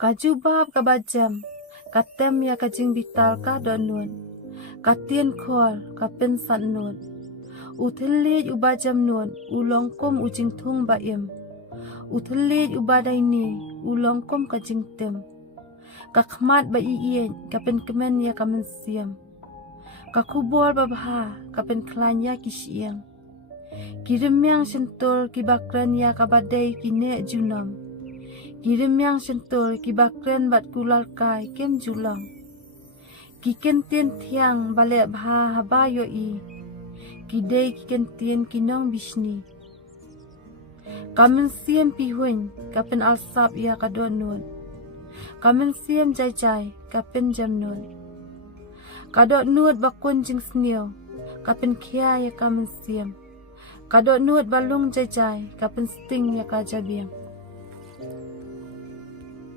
Kajubab kabajam, katem ya kajing bital ka donun, katien khol kapen san nun, uthelit ubajam nun, ulongkom ujing thung baim, uthelit ubadaini, ulongkom kajing tem, kakmat ba iien kapen kemen ya kamen siam, kakubol babha kapen klanya kisiang, kiremyang sentul kibakran ya kabadai kine junam, kiremyang sentul kibakran bat kulal kai kem julang, kiken tien thiang bale bha haba yo I, kidei kiken tien kinong bisni, kamen siam pihuin kapen alsap ya kadonun, kamen siam jai jai kapen jam nun, kadok nuat bakun jing sniu kapen kia ya kamen siam, kadok nuat balung jai jai kapen sting ya kajabiang.